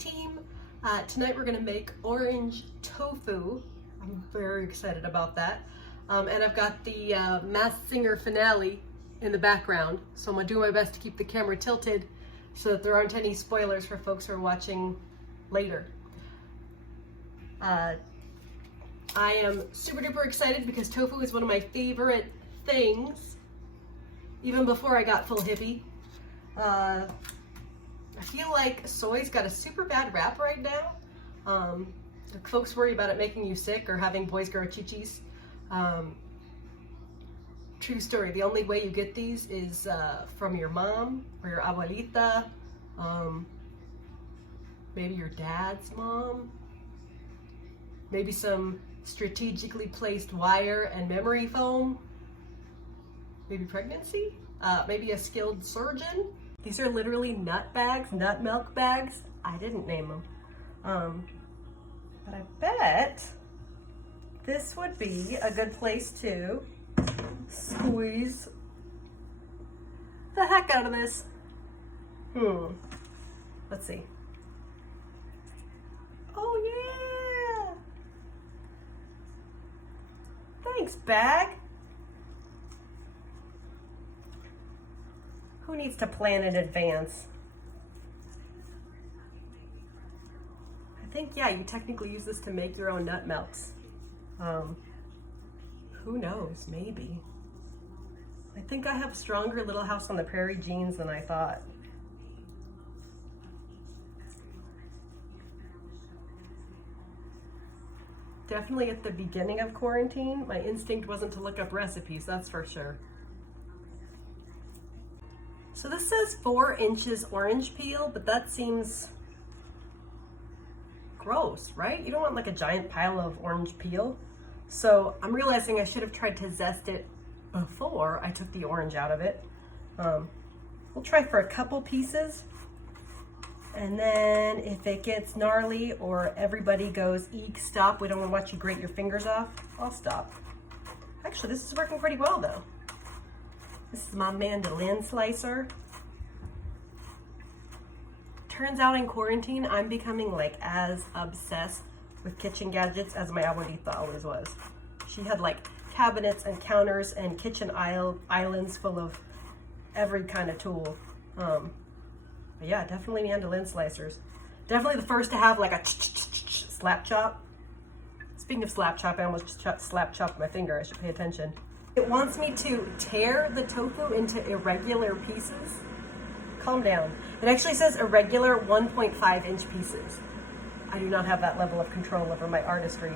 team. Tonight we're gonna make orange tofu. I'm very excited about that. And I've got the Masked Singer finale in the background. So I'm gonna do my best to keep the camera tilted so that there aren't any spoilers for folks who are watching later. I am super duper excited because tofu is one of my favorite things, even before I got full hippie. I feel like soy's got a super bad rap right now. Folks worry about it making you sick or having boys grow chichis. True story, the only way you get these is from your mom or your abuelita, maybe your dad's mom, maybe some strategically placed wire and memory foam, maybe pregnancy, maybe a skilled surgeon. These are literally nut bags, nut milk bags. I didn't name them. But I bet this would be a good place to squeeze the heck out of this. Let's see. Oh yeah! Thanks, bag. Who needs to plan in advance? I think, yeah, you technically use this to make your own nut melts. Who knows, maybe. I think I have stronger Little House on the Prairie genes than I thought. Definitely at the beginning of quarantine, my instinct wasn't to look up recipes, that's for sure. So this says 4 inches orange peel, but that seems gross, right? You don't want like a giant pile of orange peel. So I'm realizing I should have tried to zest it before I took the orange out of it. We'll try for a couple pieces. And then if it gets gnarly or everybody goes, eek, stop, we don't want to watch you grate your fingers off, I'll stop. Actually, this is working pretty well though. This is my mandolin slicer. Turns out in quarantine, I'm becoming like as obsessed with kitchen gadgets as my abuelita always was. She had like cabinets and counters and kitchen islands full of every kind of tool. But yeah, definitely mandolin slicers. Definitely the first to have like a slap chop. Speaking of slap chop, I almost slap chopped my finger. I should pay attention. It wants me to tear the tofu into irregular pieces. Calm down. It actually says irregular 1.5 inch pieces. I do not have that level of control over my artistry.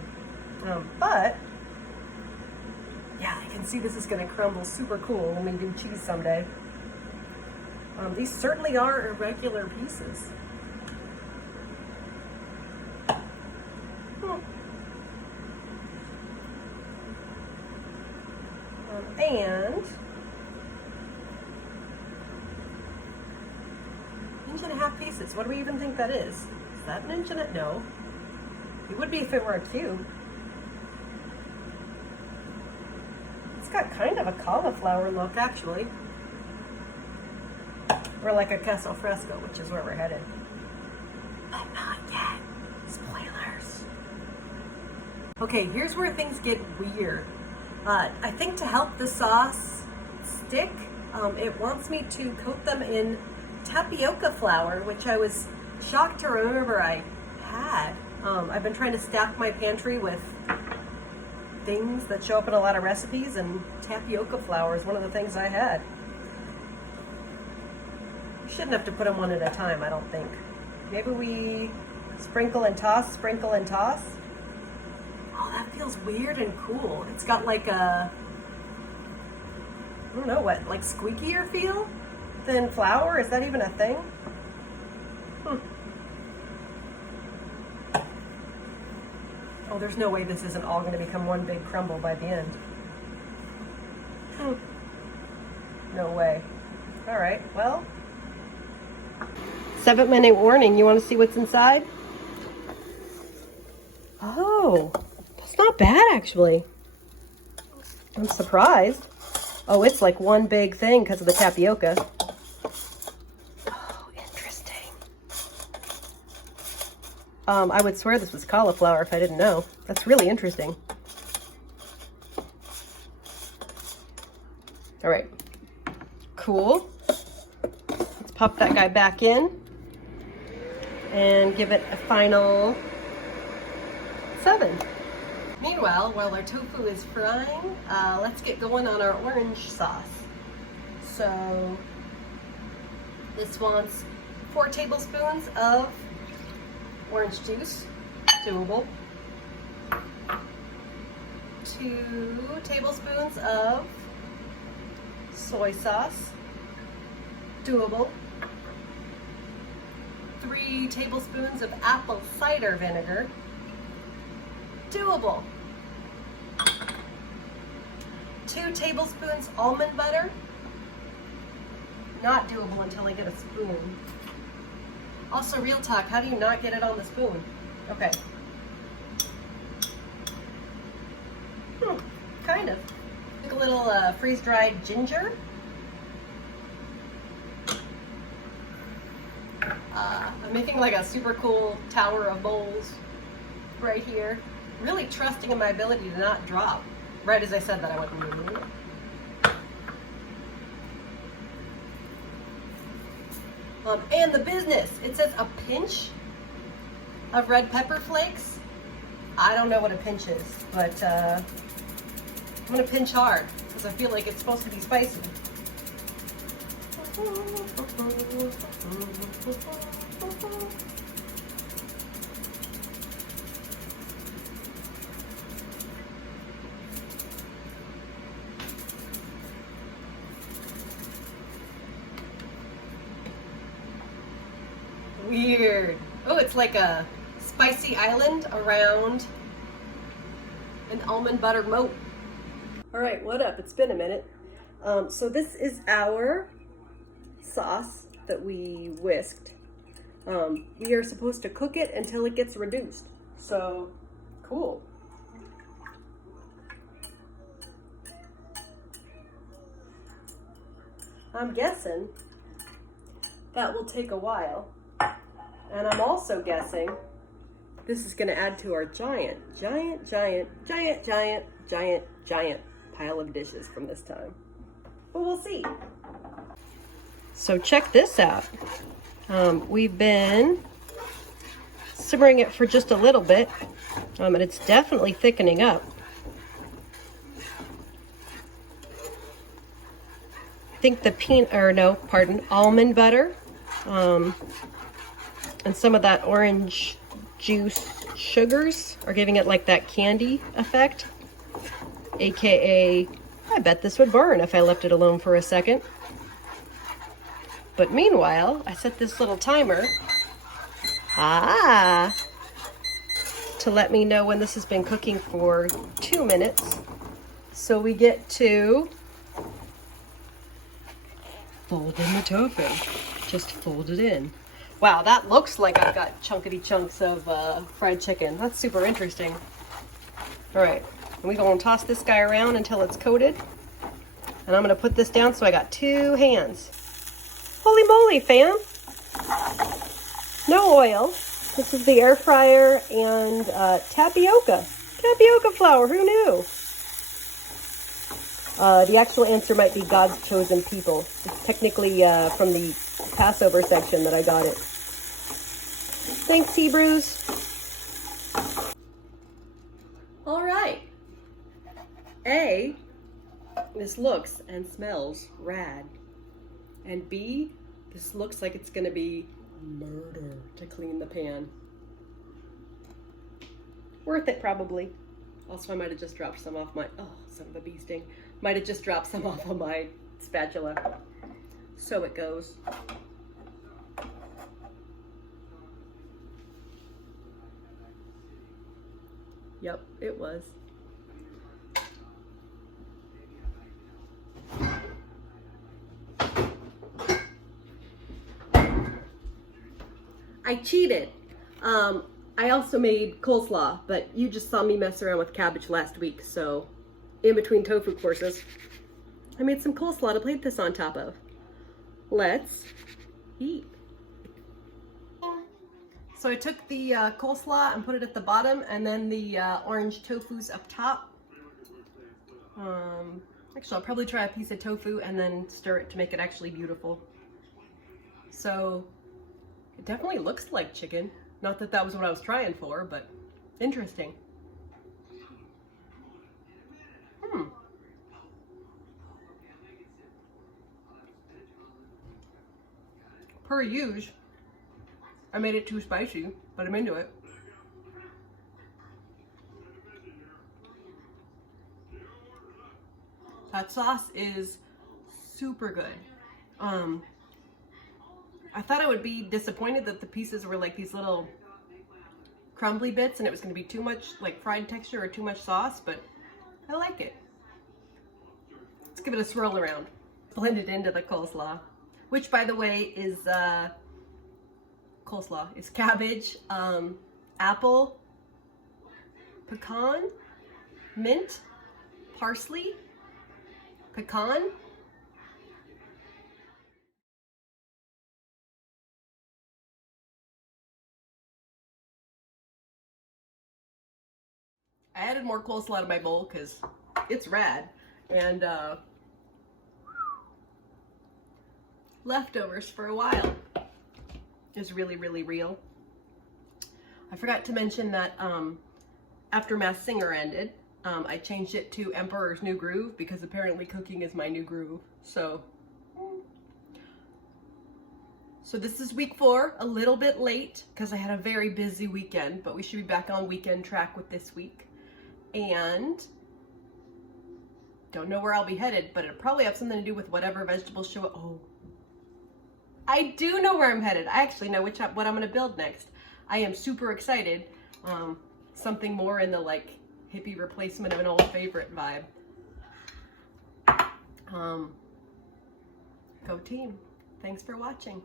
But yeah, I can see this is gonna crumble super cool when we do cheese someday. These certainly are irregular pieces. And 1.5 inch pieces. What do we even think that is? Is that 1.5 inch? No. It would be if it were a cube. It's got kind of a cauliflower look, actually. Or like a queso fresco, which is where we're headed. But not yet. Spoilers. Okay, here's where things get weird. I think to help the sauce stick, it wants me to coat them in tapioca flour, which I was shocked to remember I had. I've been trying to stack my pantry with things that show up in a lot of recipes, and tapioca flour is one of the things I had. You shouldn't have to put them one at a time, I don't think. Maybe we sprinkle and toss, sprinkle and toss. Oh, that feels weird and cool. It's got like a, I don't know what, like squeakier feel than flour? Is that even a thing? Oh, there's no way this isn't all going to become one big crumble by the end. No way. All right, well. 7-minute warning. You want to see what's inside? Oh, that's not bad, actually. I'm surprised. Oh, it's like one big thing because of the tapioca. Oh, interesting. I would swear this was cauliflower if I didn't know. That's really interesting. All right, cool. Let's pop that guy back in and give it a final 7. Meanwhile, while our tofu is frying, let's get going on our orange sauce. So this wants 4 tablespoons of orange juice, doable. 2 tablespoons of soy sauce, doable. 3 tablespoons of apple cider vinegar, doable. 2 tablespoons almond butter, not doable until I get a spoon. Also, real talk, how do you not get it on the spoon? Okay. Kind of. Took a little freeze-dried ginger. I'm making like a super cool tower of bowls right here. Really trusting in my ability to not drop. Right as I said that I wasn't moving it. And the business, it says a pinch of red pepper flakes. I don't know what a pinch is, but I'm gonna pinch hard because I feel like it's supposed to be spicy. Weird. Oh, it's like a spicy island around an almond butter moat. All right, what up? It's been a minute. So this is our sauce that we whisked. We are supposed to cook it until it gets reduced. So, cool. I'm guessing that will take a while. And I'm also guessing this is going to add to our giant pile of dishes from this time. But we'll see. So check this out. We've been simmering it for just a little bit, and it's definitely thickening up. I think the almond butter, and some of that orange juice sugars are giving it like that candy effect. AKA, I bet this would burn if I left it alone for a second. But meanwhile, I set this little timer, to let me know when this has been cooking for 2 minutes. So we get to fold in the tofu. Just fold it in. Wow, that looks like I've got chunkity chunks of fried chicken. That's super interesting. All right, and we're gonna toss this guy around until it's coated. And I'm gonna put this down so I got 2 hands. Holy moly, fam. No oil. This is the air fryer and tapioca. Tapioca flour, who knew? The actual answer might be God's chosen people. It's technically from the Passover section that I got it. Thanks, Hebrews. All right. A, this looks and smells rad. And B, this looks like it's gonna be murder to clean the pan. Worth it, probably. Also, I might have just dropped some off my, oh, son of a bee sting. Might have just dropped some off of my spatula. So it goes. Yep, it was. I cheated. I also made coleslaw, but you just saw me mess around with cabbage last week, so in between tofu courses, I made some coleslaw to plate this on top of. Let's eat. So I took the coleslaw and put it at the bottom, and then the orange tofu's up top. Actually, I'll probably try a piece of tofu and then stir it to make it actually beautiful. So it definitely looks like chicken. Not that that was what I was trying for, but interesting. Per usual, I made it too spicy, but I'm into it. That sauce is super good. I thought I would be disappointed that the pieces were like these little crumbly bits and it was going to be too much like fried texture or too much sauce, but I like it. Let's give it a swirl around. Blend it into the coleslaw, which by the way is coleslaw is cabbage, apple, pecan, mint, parsley, pecan, I added more coleslaw to my bowl because it's rad, and leftovers for a while is really, really real. I forgot to mention that after Masked Singer ended, I changed it to Emperor's New Groove because apparently cooking is my new groove. So this is week 4, a little bit late because I had a very busy weekend, but we should be back on weekend track with this week. And don't know where I'll be headed, but it'll probably have something to do with whatever vegetables show up. Oh, I do know where I'm headed. I actually know what I'm going to build next. I am super excited. Something more in the like hippie replacement of an old favorite vibe. Go team. Thanks for watching.